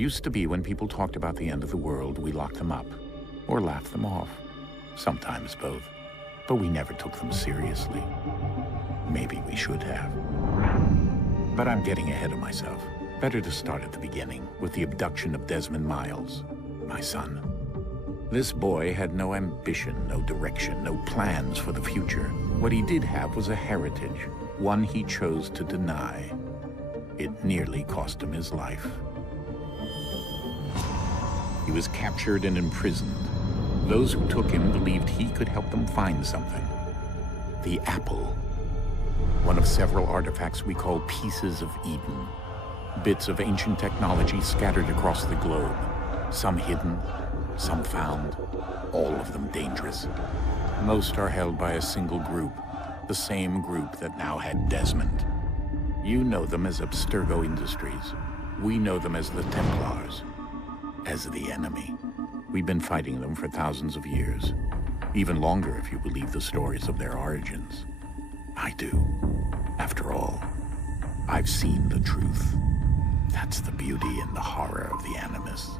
Used to be when people talked about the end of the world, we locked them up. Or laughed them off. Sometimes both. But we never took them seriously. Maybe we should have. But I'm getting ahead of myself. Better to start at the beginning, with the abduction of Desmond Miles, my son. This boy had no ambition, no direction, no plans for the future. What he did have was a heritage, one he chose to deny. It nearly cost him his life. He was captured and imprisoned. Those who took him believed he could help them find something. The apple. One of several artifacts we call Pieces of Eden. Bits of ancient technology scattered across the globe. Some hidden, some found, all of them dangerous. Most are held by a single group, the same group that now had Desmond. You know them as Abstergo Industries. We know them as the Templars, as the enemy. We've been fighting them for thousands of years, even longer if you believe the stories of their origins. I do. After all, I've seen the truth. That's the beauty and the horror of the Animus.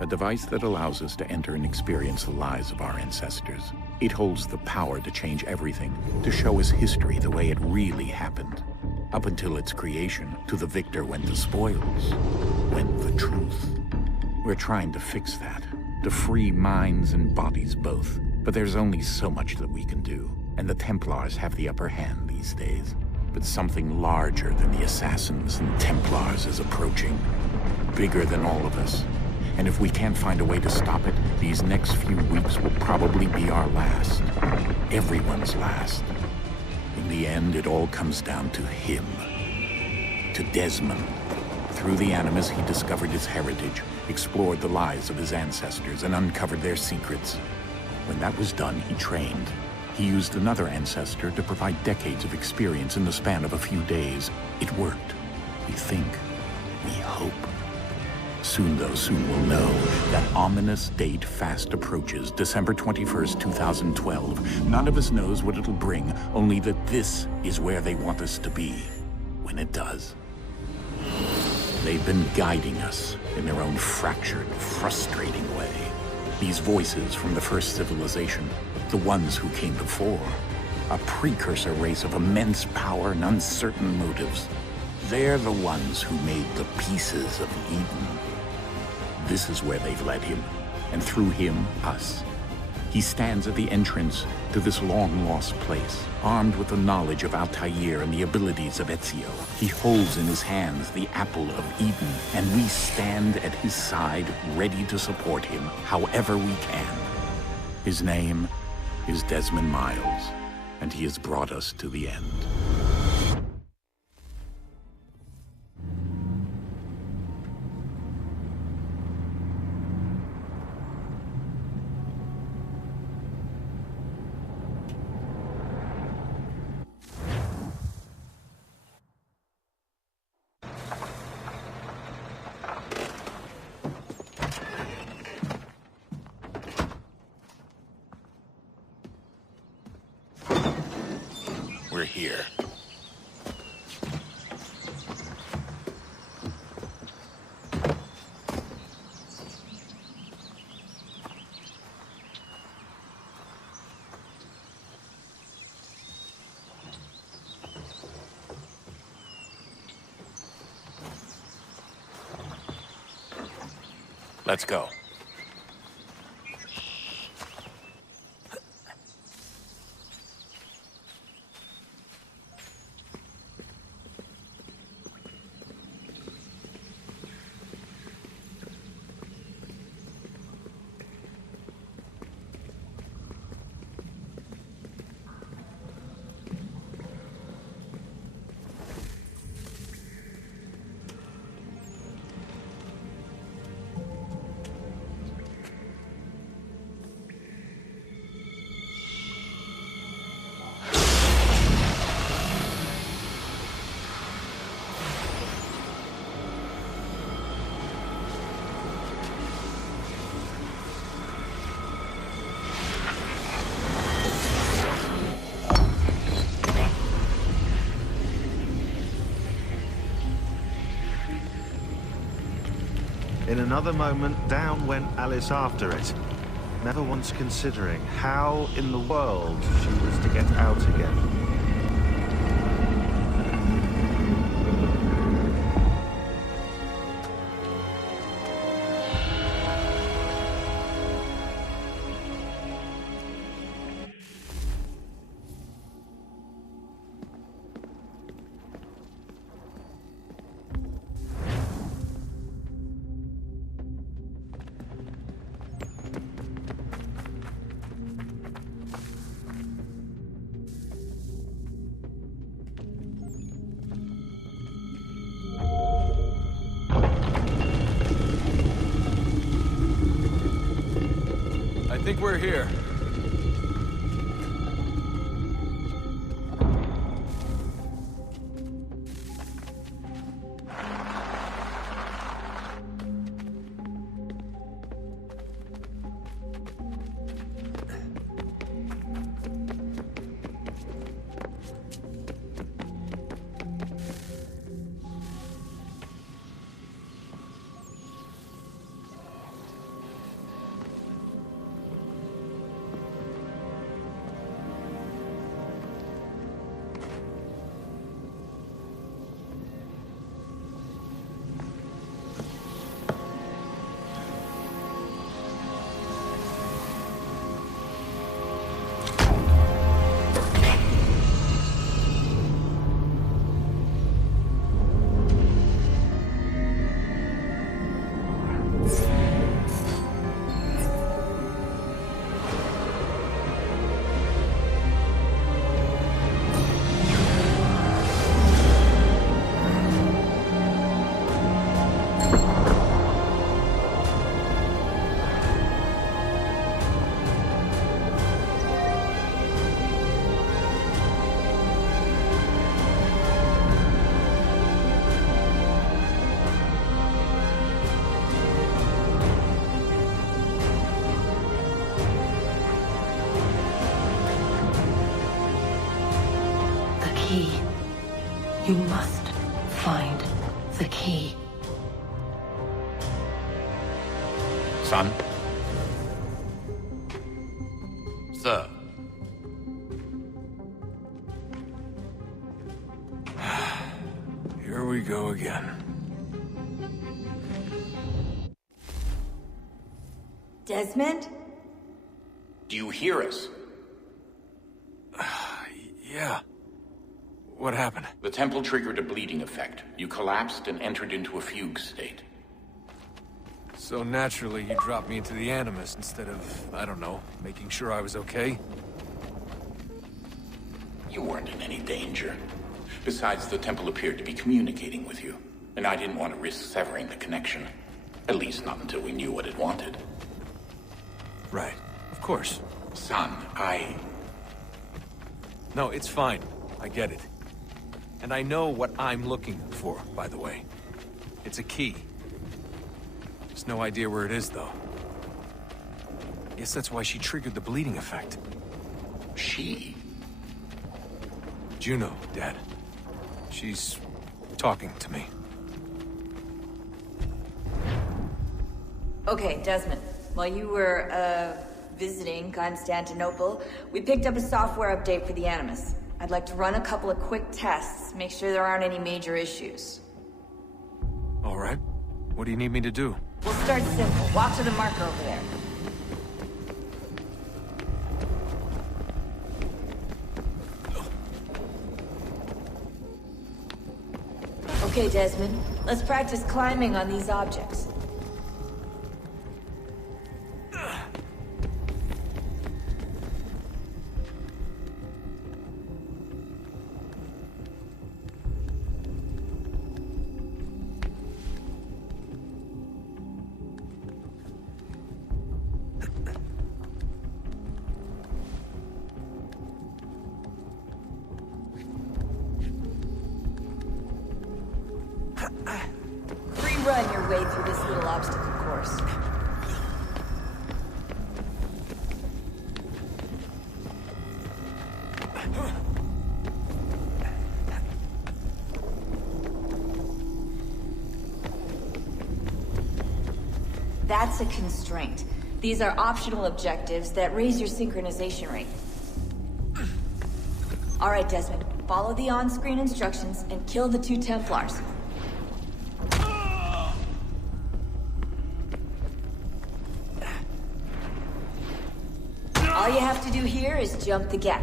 A device that allows us to enter and experience the lives of our ancestors. It holds the power to change everything, to show us history the way it really happened. Up until its creation, to the victor went the spoils, went the truth. We're trying to fix that, to free minds and bodies both. But there's only so much that we can do, and the Templars have the upper hand these days. But something larger than the Assassins and Templars is approaching, bigger than all of us. And if we can't find a way to stop it, these next few weeks will probably be our last. Everyone's last. In the end, it all comes down to him. To Desmond. Through the Animus, he discovered his heritage, explored the lives of his ancestors, and uncovered their secrets. When that was done, he trained. He used another ancestor to provide decades of experience in the span of a few days. It worked. We think. We hope. Soon, though, soon we'll know. That ominous date fast approaches, December 21st, 2012. None of us knows what it'll bring, only that this is where they want us to be, when it does. They've been guiding us in their own fractured, frustrating way. These voices from the first civilization, the ones who came before, a precursor race of immense power and uncertain motives. They're the ones who made the Pieces of Eden. This is where they've led him, and through him, us. He stands at the entrance to this long-lost place, armed with the knowledge of Altair and the abilities of Ezio. He holds in his hands the Apple of Eden, and we stand at his side, ready to support him however we can. His name is Desmond Miles, and he has brought us to the end. We're here. Let's go. In another moment, down went Alice after it, never once considering how in the world she was to get out again. I think we're here. You must find the key. Son? Sir. Here we go again. Desmond? Do you hear us? Yeah. What happened? The temple triggered a bleeding effect. You collapsed and entered into a fugue state. So naturally, you dropped me into the Animus instead of, I don't know, making sure I was okay? You weren't in any danger. Besides, the temple appeared to be communicating with you, and I didn't want to risk severing the connection. At least not until we knew what it wanted. Right. Of course. Son, No, it's fine. I get it. And I know what I'm looking for, by the way. It's a key. Just no idea where it is, though. Guess that's why she triggered the bleeding effect. She? Juno, Dad. She's talking to me. Okay, Desmond. While you were, visiting Constantinople, we picked up a software update for the Animus. I'd like to run a couple of quick tests, make sure there aren't any major issues. All right. What do you need me to do? We'll start simple. Walk to the marker over there. Okay, Desmond. Let's practice climbing on these objects. Rerun your way through this little That's a constraint. These are optional objectives that raise your synchronization rate. Alright, Desmond. Follow the on-screen instructions and kill the 2 Templars. All you have to do here is jump the gap.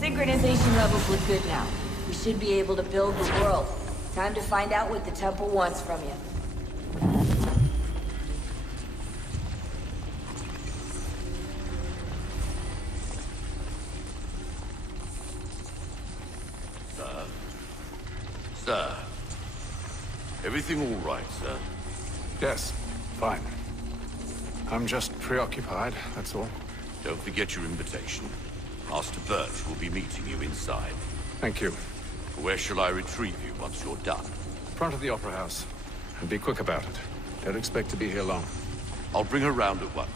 Synchronization levels look good now. We should be able to build the world. Time to find out what the temple wants from you. Sir. Everything all right, sir? Yes, fine. I'm just preoccupied, that's all. Don't forget your invitation. Master Birch will be meeting you inside. Thank you. Where shall I retrieve you once you're done? Front of the Opera House. And be quick about it. Don't expect to be here long. I'll bring her round at once.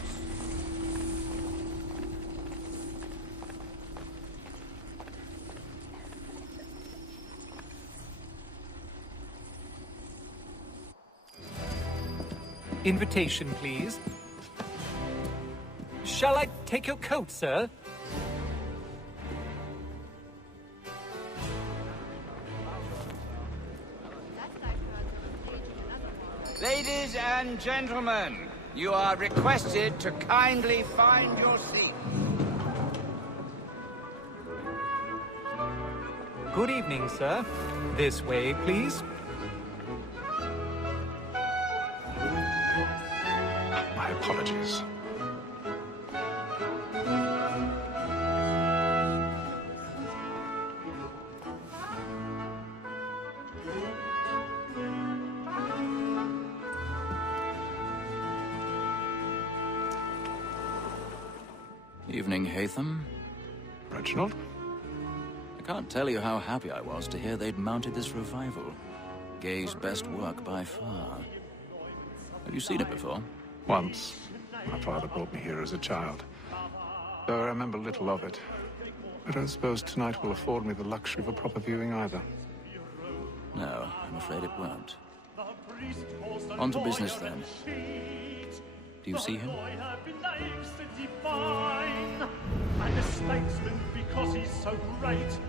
Invitation, please. Shall I take your coat, sir? Ladies and gentlemen, you are requested to kindly find your seats. Good evening, sir. This way, please. My apologies. Evening, Haytham. Reginald? I can't tell you how happy I was to hear they'd mounted this revival. Gay's best work by far. Have you seen it before? Once. My father brought me here as a child. Though I remember little of it. I don't suppose tonight will afford me the luxury of a proper viewing either. No, I'm afraid it won't. On to business, then. Do you see him? And a statesman, because he's so great,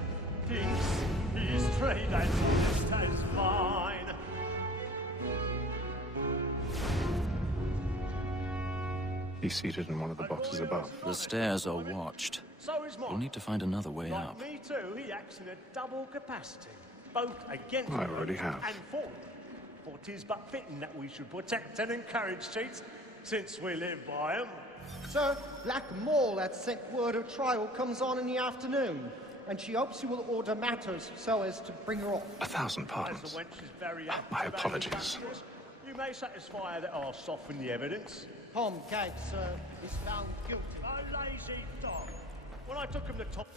thinks his trade as honest as mine. He's seated in one of the boxes above. The stairs are watched. So is mine. We'll need to find another way up. Like me too, he acts in a double capacity, both against I already have. and for them. For 'tis but fitting that we should protect and encourage cheats, since we live by 'em. Sir, Black Mall had sent word her trial comes on in the afternoon, and she hopes you will order matters so as to bring her off. 1,000 As pardons. the wench is very active My and apologies. industrious, you may satisfy her that I'll soften the evidence. Tom Gates, sir, is found guilty. A lazy dog. When I took him to top...